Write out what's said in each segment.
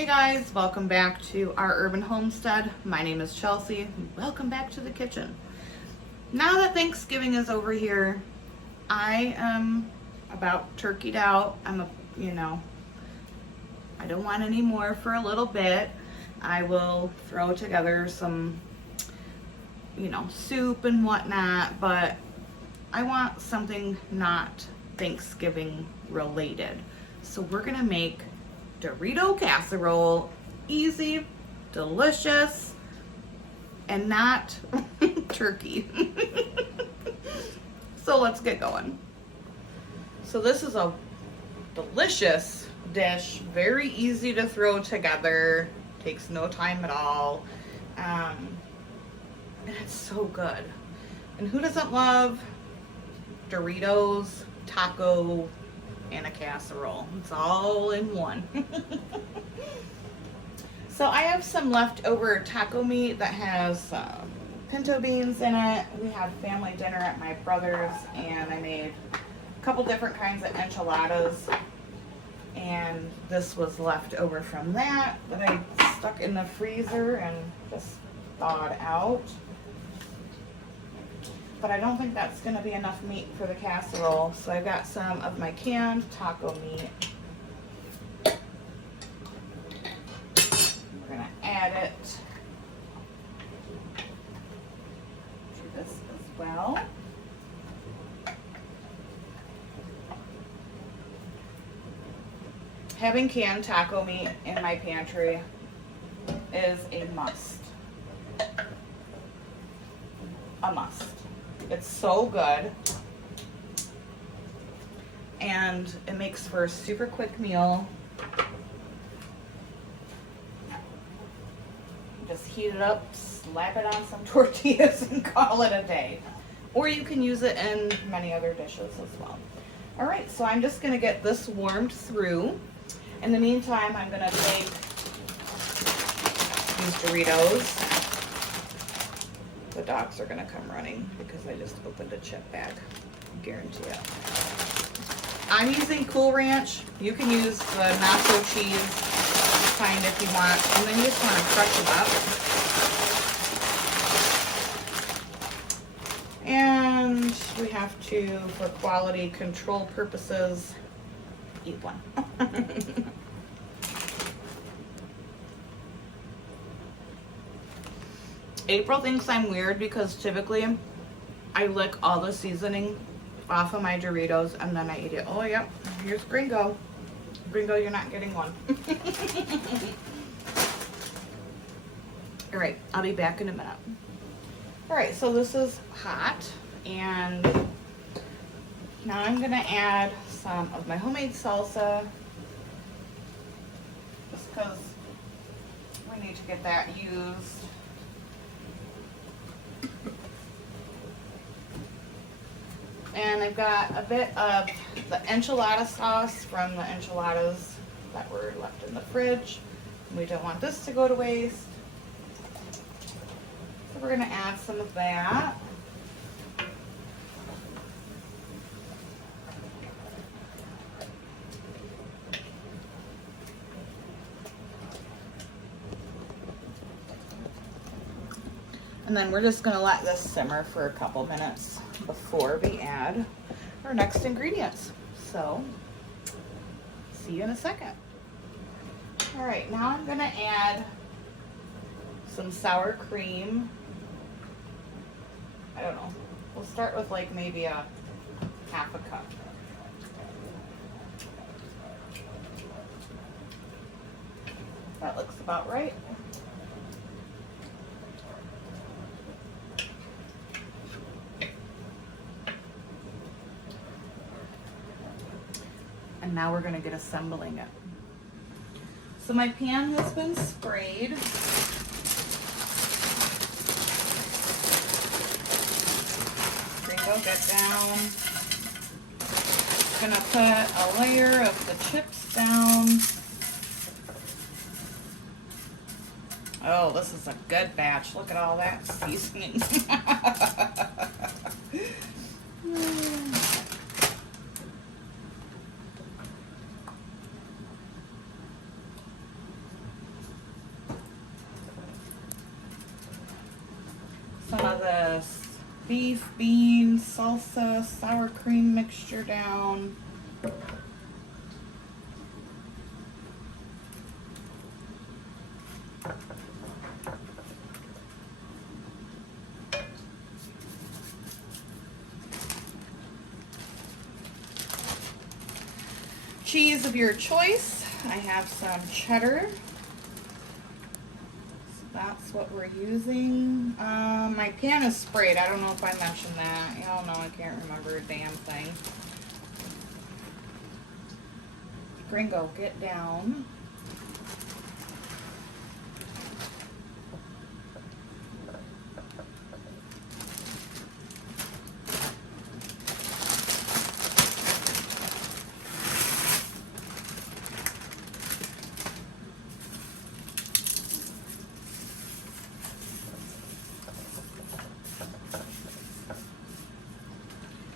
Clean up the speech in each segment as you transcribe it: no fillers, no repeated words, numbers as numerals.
Hey guys, welcome back to our urban homestead. My name is Chelsea. Welcome back to the kitchen. Now that Thanksgiving is over here, I am about turkeyed out. I don't want any more for a little bit. I will throw together some, soup and whatnot, but I want something not Thanksgiving related. So we're gonna make Dorito casserole, easy, delicious, and not turkey. So let's get going. So this is a delicious dish, very easy to throw together, takes no time at all, and it's so good. And who doesn't love Doritos, taco, and a casserole? It's all in one. So I have some leftover taco meat that has pinto beans in it. We had family dinner at my brother's and I made a couple different kinds of enchiladas, and this was left over from that I stuck in the freezer and just thawed out. But I don't think that's going to be enough meat for the casserole, so I've got some of my canned taco meat. We're going to add it to this as well. Having canned taco meat in my pantry is a must. A must. It's so good, and it makes for a super quick meal. Just heat it up, slap it on some tortillas, and call it a day. Or you can use it in many other dishes as well. All right, so I'm just gonna get this warmed through. In the meantime, I'm gonna take these Doritos. The dogs are gonna come running because I just opened a chip bag, I guarantee it. I'm using Cool Ranch. You can use the nacho cheese kind if you want, and then you just wanna crush them up. And we have to, for quality control purposes, eat one. April thinks I'm weird because typically I lick all the seasoning off of my Doritos and then I eat it. Oh, yep, here's Gringo. Gringo, you're not getting one. All right, I'll be back in a minute. All right, so this is hot, and now I'm gonna add some of my homemade salsa, just because we need to get that used. And I've got a bit of the enchilada sauce from the enchiladas that were left in the fridge. We don't want this to go to waste. So we're gonna add some of that. And then we're just gonna let this simmer for a couple minutes before we add our next ingredients. So, see you in a second. All right, now I'm gonna add some sour cream. I don't know, we'll start with like maybe a half a cup. That looks about right. And now we're going to get assembling it. So my pan has been sprayed. Gringo, get down. Gonna put a layer of the chips down. Oh, this is a good batch. Look at all that seasoning. beef, beans, salsa, sour cream mixture down. Cheese of your choice. I have some cheddar. So that's what we're using. My pan is sprayed. I don't know if I mentioned that. Y'all know I can't remember a damn thing. Gringo, get down.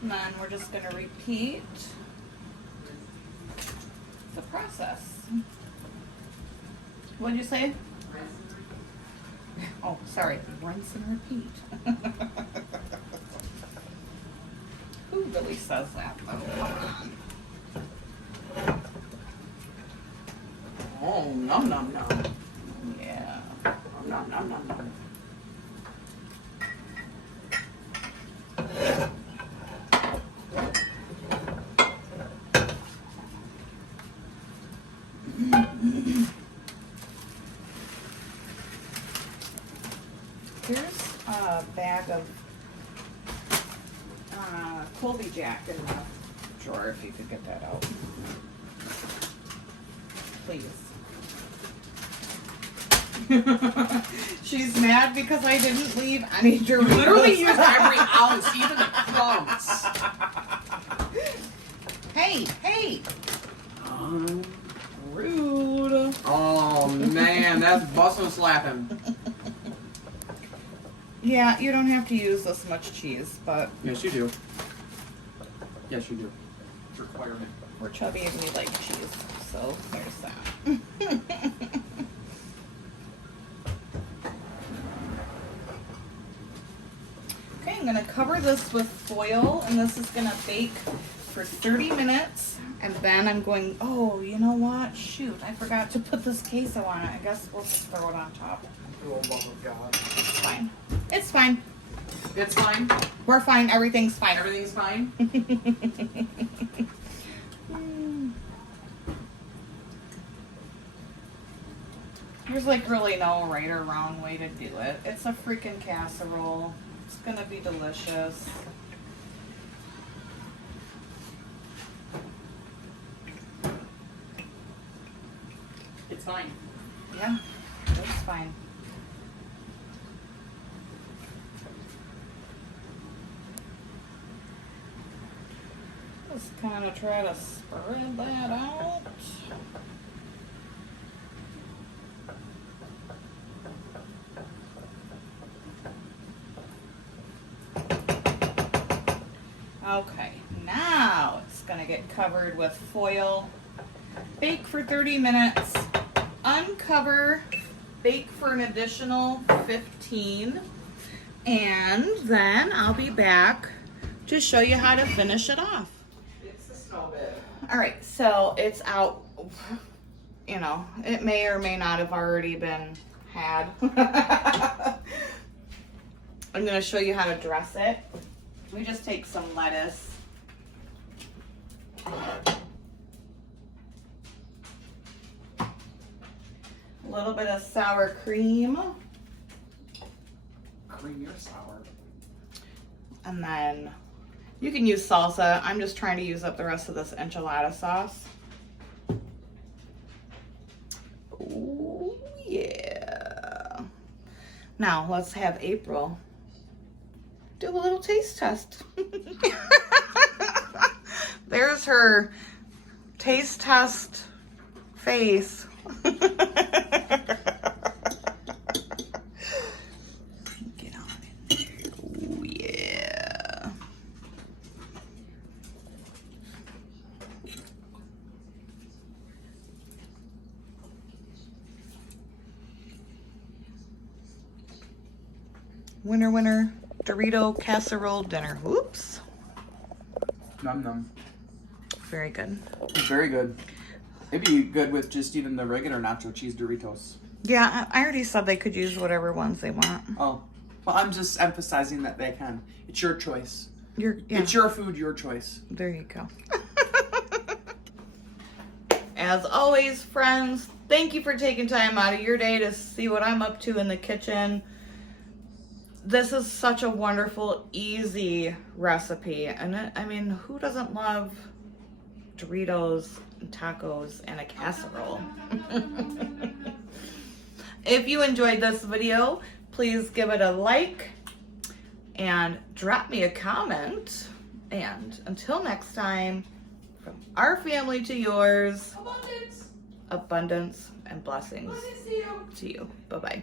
And then we're just going to repeat the process. What did you say? Oh, sorry. Rinse and repeat. Who really says that, though? Come on. Oh, nom nom nom. Yeah. Nom nom nom nom. Here's a bag of Colby Jack in the drawer if you could get that out. Please. She's mad because I didn't leave any Doritos. You literally used every ounce, even the crumbs. Hey, hey! Rude. Oh man, that's bustin' slapping. Yeah, you don't have to use this much cheese, but Yes, you do. Yes, you do. It's a requirement. we're chubby and we like cheese, so there's that. Okay, I'm gonna cover this with foil, and this is gonna bake for 30 minutes, and then I'm going, oh, you know what? Shoot, I forgot to put this queso on it. I guess we'll just throw it on top. Oh, love of God. It's fine. It's fine. It's fine. We're fine. Everything's fine. Everything's fine. There's like really no right or wrong way to do it. It's a freaking casserole. It's gonna be delicious. It's fine. Yeah, it's fine. Just kind of try to spread that out. Okay, now it's gonna get covered with foil. Bake for 30 minutes. Uncover. Bake for an additional 15. And then I'll be back to show you how to finish it off. It's the snow bit. All right, so it's out. You know, it may or may not have already been had. I'm gonna show you how to dress it. We just take some lettuce. A little bit of sour cream. Creamy or sour? And then you can use salsa. I'm just trying to use up the rest of this enchilada sauce. Oh, yeah. Now let's have April do a little taste test. There's her taste test face. Get on in there. Oh, yeah. Winner, winner, Dorito casserole dinner. Oops. Num num. Very good. Very good. It'd be good with just even the regular nacho cheese Doritos. Yeah, I already said they could use whatever ones they want. Oh. Well, I'm just emphasizing that they can. It's your choice. Yeah. It's your food, your choice. There you go. As always, friends, thank you for taking time out of your day to see what I'm up to in the kitchen. This is such a wonderful, easy recipe. And I mean, who doesn't love Doritos and tacos and a casserole? If you enjoyed this video, please give it a like and drop me a comment. And until next time, from our family to yours, abundance and blessings to you. Bye-bye.